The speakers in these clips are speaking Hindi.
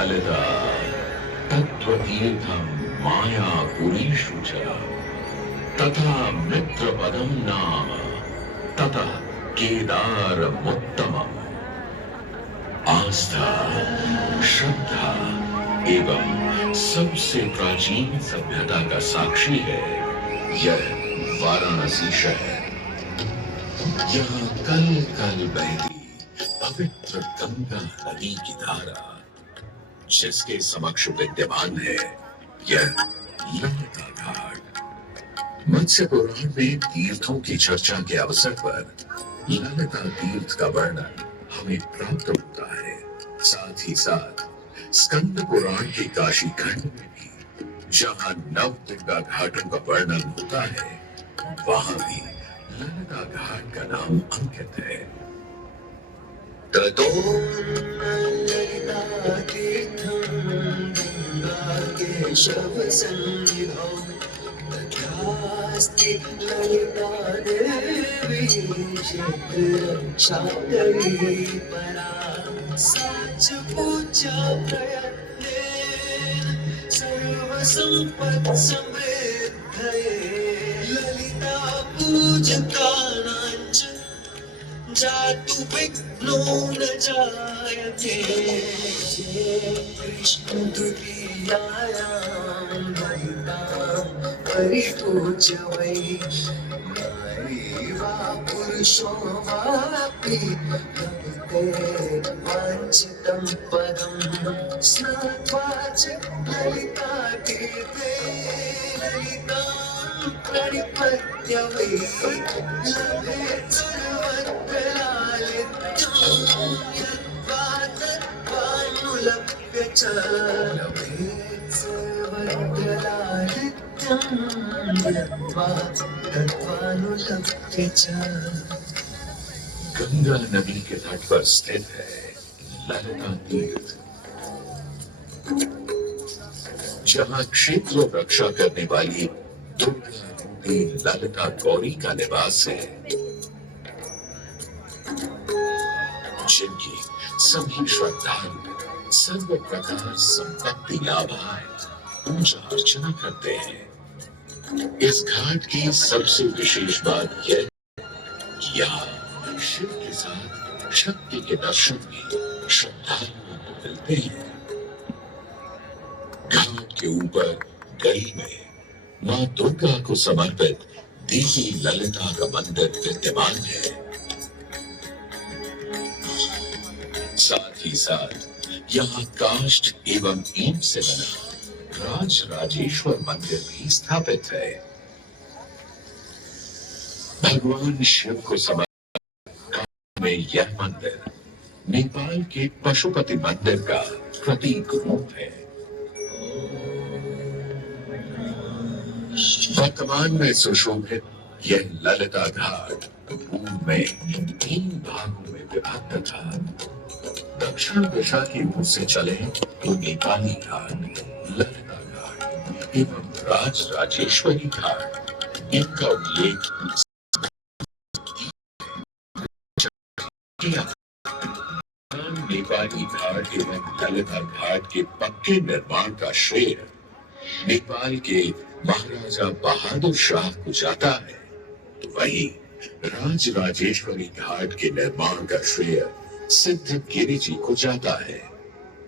ललिता तत्त्वतीर्थं मायापुरीषु च तथा मित्रपदं नाम ततः केदारमुत्तमम्। आस्था, श्रद्धा एवं सबसे प्राचीन सभ्यता का साक्षी है यह वाराणसी शहर। यहाँ कल कल बहती पवित्र गंगा नदी की धारा, जिसके समक्ष विद्यमान है यह ललिता घाट। मत्स्य पुराण में तीर्थों की चर्चा के अवसर पर ललिता तीर्थ का वर्णन हमें प्राप्त होता है। साथ ही साथ स्कंद पुराण के काशी खंड में भी जहाँ नव दुर्गा घाटों का वर्णन होता है, वहां भी ललिता घाट का नाम अंकित है। ततो ललिता तीर्थं गंगा केशव सन्निधौ तथास्ति ललिता देवी क्षेत्ररक्षाकरी परा साच पूजा प्रयत्नेन सर्वसम्पत् समृद्धये ललिता पूजकानां च जातु विघ्नो न जायते। कृष्ण तृतीयायां ललितां परिपूज्य वै नारी वा पुरुषो वापि लभते वाञ्छितं पदं स्नात्वा च ललिता तीर्थे ललितां प्रणिपत्य वै लभेत् सर्वत्र लालित्यं यद्वा तद्वानुलभ्य च लभेत् सर्वत्र लालित्यं यद्वा तद्वानुलभ्य च। गंगा नदी के तट पर स्थित है ललिता तीर्थ, जहाँ क्षेत्र रक्षा करने वाली दुर्गा रूपी ललिता गौरी का निवास है, जिनकी सभी श्रद्धालु सर्व प्रकार संपत्ति लाभार्थ पूजा अर्चना करते हैं। इस घाट की सबसे विशेष बात यह कि यहाँ शिव के साथ शक्ति के दर्शन भी श्रद्धालुओं को मिलते हैं। घाट के ऊपर गली में मां दुर्गा को समर्पित देवी ललिता का मंदिर विद्यमान है। साथ ही साथ यहाँ काष्ठ एवं ईंट से बना राज राजेश्वर मंदिर भी स्थापित है। भगवान शिव को समर्पित में यह मंदिर नेपाल के पशुपति मंदिर का प्रतीक रूप है। वर्तमान में सुशोभित यह ललिता घाट पूर्व में 3 भागों में विभक्त था। दक्षिण दिशा की ओर से चले तो नेपाली घाट, ललिता घाट एवं राज राजेश्वरी घाट, इनका उल्लेख किया। नेपाली घाट एवं ललिता घाट के पक्के निर्माण का श्रेय नेपाल के महाराजा बहादुर शाह को जाता है, तो वहीं राज राजेश्वरी घाट के निर्माण का श्रेय सिद्धगिरी जी को जाता है।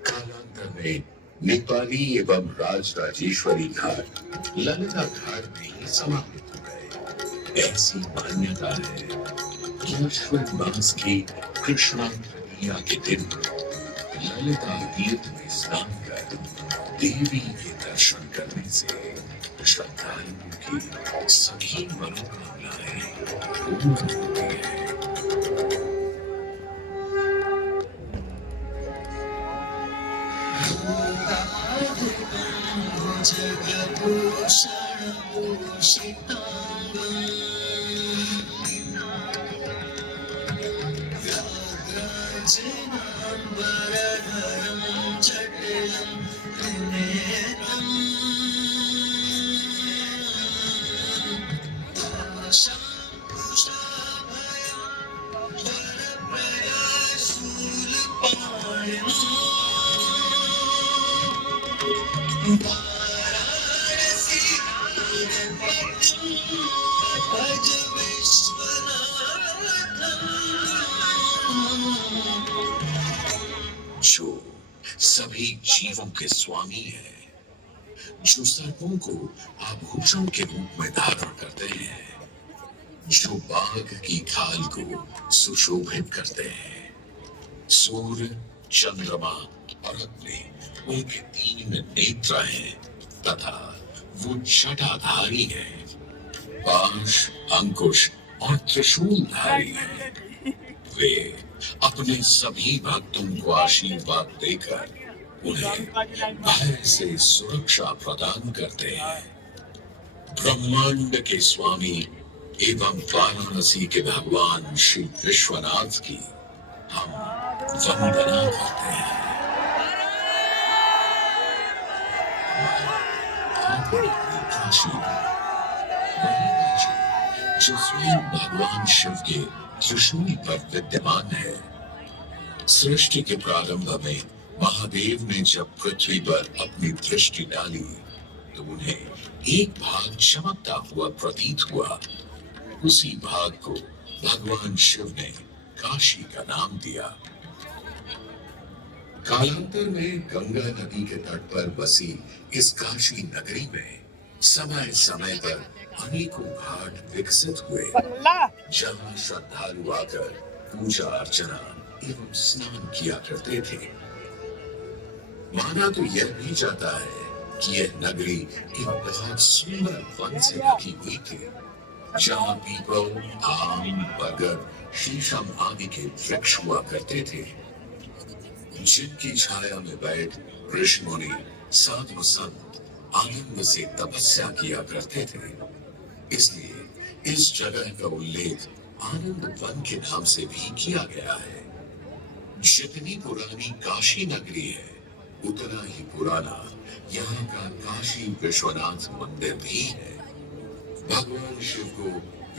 कालांतर में नेपाली एवं राज राजेश्वरी घाट ललिता घाट में ही समाहित हो गए। ऐसी मान्यता है कि अश्विन मास की कृष्णा तृतीया के दिन ललिता तीर्थ में स्नान कर देवी के दर्शन करने से श्रद्धालुओं की सभी मनोकामनाएं पूर्ण होती है। जगभूषण भूषितांगं व्याघ्राजनाम्बरधरं जटिलं त्रिनेत्रं शङ्कुशं अज विश्वनाथम, जो सभी जीवों के स्वामी है, जो सर्पों को आभूषण के रूप में धारण करते हैं, जो बाघ की खाल को सुशोभित करते हैं, सूर्य, चंद्रमा और अग्नि उनके 3 नेत्र हैं तथा वो जटाधारी है, पाश, अंकुश और त्रिशूलधारी है। वे अपने सभी भक्तों को आशीर्वाद देकर उन्हें भय से सुरक्षा प्रदान करते हैं। ब्रह्मांड के स्वामी एवं वाराणसी के भगवान श्री विश्वनाथ की हम वंदना करते हैं। काशी, जो स्वयं भगवान शिव के त्रिशूल पर विद्यमान है। सृष्टि के प्रारंभ में महादेव ने जब पृथ्वी पर अपनी दृष्टि डाली तो उन्हें एक भाग चमकता हुआ प्रतीत हुआ। उसी भाग को भगवान शिव ने काशी का नाम दिया। कालांतर में गंगा नदी के तट पर बसी इस काशी नगरी में समय समय पर अनेकों घाट विकसित हुए, जहां श्रद्धालु आकर पूजा अर्चना एवं स्नान किया करते थे। माना तो यह भी जाता है कि यह नगरी एक बहुत सुंदर वन से ढकी हुई थी, जहां पीपल, आम, बरगद, शीशम आदि के वृक्ष हुआ करते थे, जिनकी छाया में बैठ ऋषि मुनि, साधु संत आनंद से तपस्या किया करते थे। इसलिए इस जगह का उल्लेख आनंद वन के नाम से भी किया गया है। जितनी पुरानी काशी नगरी है, उतना ही पुराना यहाँ का काशी विश्वनाथ मंदिर भी है। भगवान शिव को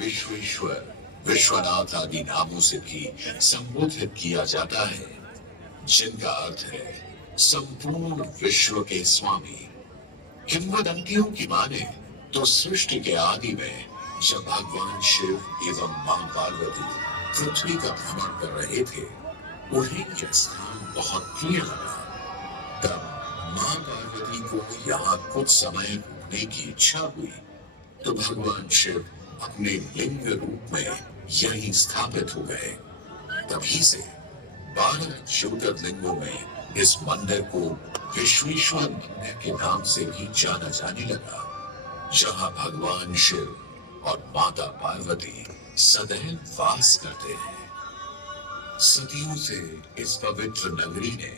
विश्वेश्वर, विश्वनाथ आदि नामों से भी संबोधित किया जाता है, जिनका अर्थ है संपूर्ण विश्व के स्वामी। किंवदंतियों की माने तो सृष्टि के आदि में जब भगवान शिव एवं मां पार्वती पृथ्वी का भ्रमण कर रहे थे, उन्हें यह स्थान बहुत प्रिय लगा। तब मां पार्वती को यहाँ कुछ समय रुकने की इच्छा हुई, तो भगवान शिव अपने लिंग रूप में यहीं स्थापित हो गए। तभी से 12 ज्योतिर्लिंगों में इस मंदिर को विश्वेश्वर मंदिर के नाम से भी जाना जाने लगा, जहां भगवान शिव और माता पार्वती सदैव वास करते हैं। सदियों से इस पवित्र नगरी ने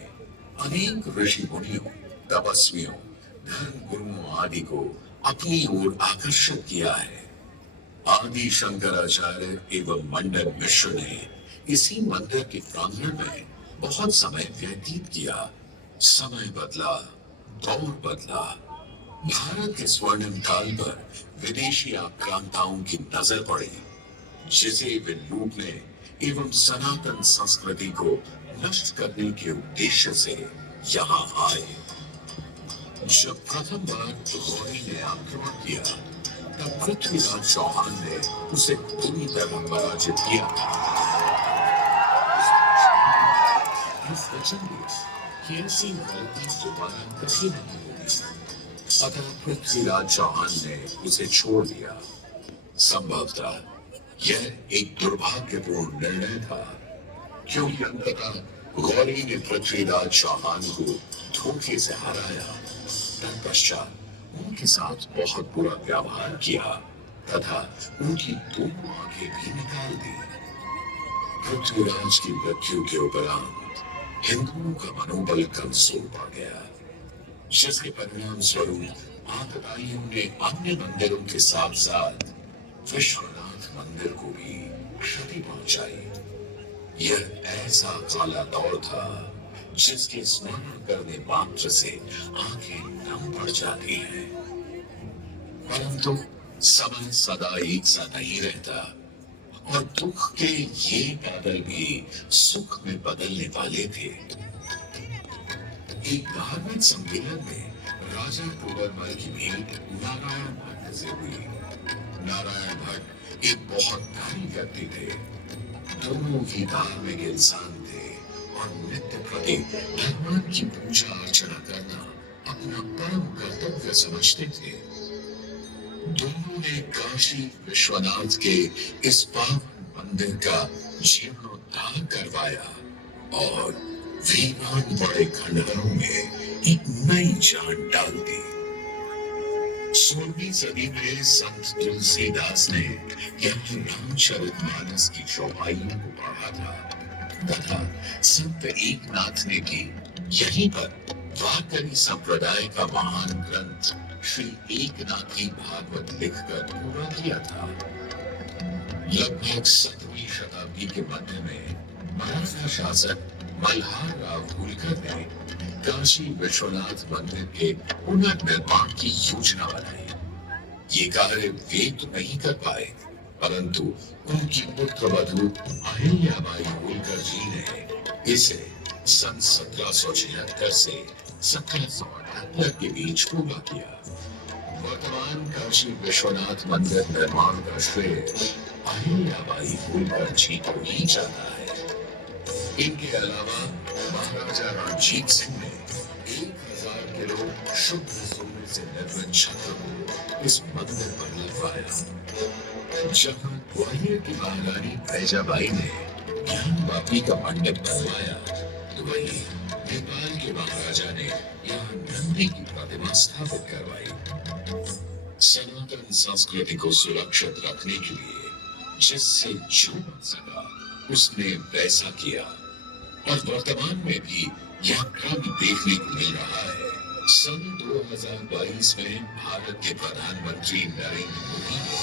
अनेक ऋषि मुनियों, तपस्वियों, धर्म गुरुओं आदि को अपनी ओर आकर्षित किया है। आदि शंकराचार्य एवं मंडन मिश्र ने इसी मंदिर के प्रांगण में बहुत समय व्यतीत किया। समय बदला, दौर बदला, भारत के स्वर्णिम काल पर विदेशी आक्रांताओं की नजर पड़ी, जिसे वे लूटने एवं सनातन संस्कृति को नष्ट करने के उद्देश्य से यहाँ आए। जब प्रथम बार गौरी ने आक्रमण किया, तब पृथ्वीराज चौहान ने उसे पूरी तरह पराजित किया। इस वचन में कि ऐसी गलती दोबारा कभी नहीं होगी, अतः पृथ्वीराज चौहान ने उसे छोड़ दिया। संभवतः यह एक दुर्भाग्यपूर्ण निर्णय था, क्योंकि अंततः गौरी ने पृथ्वीराज चौहान को धोखे से हराया। तत्पश्चात उनके साथ बहुत बुरा व्यवहार किया तथा उनकी 2 आंखें भी निकाल दी। पृथ्वीराज की मृत्यु के उपरांत हिंदुओं का मनोबल कमजोर पड़ गया, जिसके परिणाम स्वरूप आतताइयों ने अन्य मंदिरों के साथ साथ विश्वनाथ मंदिर को भी क्षति पहुंचाई। यह ऐसा काला दौर था जिसके स्मरण करने मात्र से आंखें नम पड़ जाती हैं। परंतु समय सदा एक सा नहीं रहता और दुख के ये बादल भी सुख में बदलने वाले थे। एक धार्मिक सम्मेलन में राजा टोडरमल की भेंट नारायण भट्ट से हुई। नारायण भट्ट एक बहुत भारी व्यक्ति थे। दोनों ही धार्मिक इंसान थे और नित्य प्रति भगवान की पूजा अर्चना करना अपना परम कर्तव्य समझते थे। दोनों ने काशी विश्वनाथ के इस पावन मंदिर का जीर्णोद्धार करवाया और वीरान बड़े खंडहरों में एक नई जान डाल दी। 16वीं सदी में संत तुलसीदास ने यहाँ रामचरितमानस की चौपाइयों को पढ़ा था तथा संत एकनाथ ने भी यहीं पर वारकरी संप्रदाय का महान ग्रंथ श्री एकनाथी भागवत लिखकर पूरा किया था। लगभग 17वीं शताब्दी के मध्य में मराठा शासक मल्हार राव होलकर ने काशी विश्वनाथ मंदिर के पुनर्निर्माण की योजना बनाई। ये कार्य वे तो नहीं कर पाए, परंतु उनकी पुत्र वधू अहिल्याबाई होलकर जी ने इसे सन 1776 से 1778 के बीच पूरा किया। वर्तमान काशी विश्वनाथ मंदिर निर्माण का श्रेय अहिल्याबाई होलकर जी को ही जाता है। इनके अलावा महाराजा रणजीत सिंह ने 1000 किलो शुद्ध सोने से निर्मित छत्र को इस मंदिर पर लगवाया। जहां ग्वालियर की महारानी फैजाबाई ने ज्ञानवापी का मंडप बनवाया, तो वहीं नेपाल के महाराजा ने यहाँ नंदी की प्रतिमा स्थापित करवाई। सनातन संस्कृति को सुरक्षित रखने के लिए जिससे जो बन सका उसने वैसा किया और वर्तमान में भी यह क्रम देखने को मिल रहा है। सन 2022 में भारत के प्रधानमंत्री नरेंद्र मोदी ने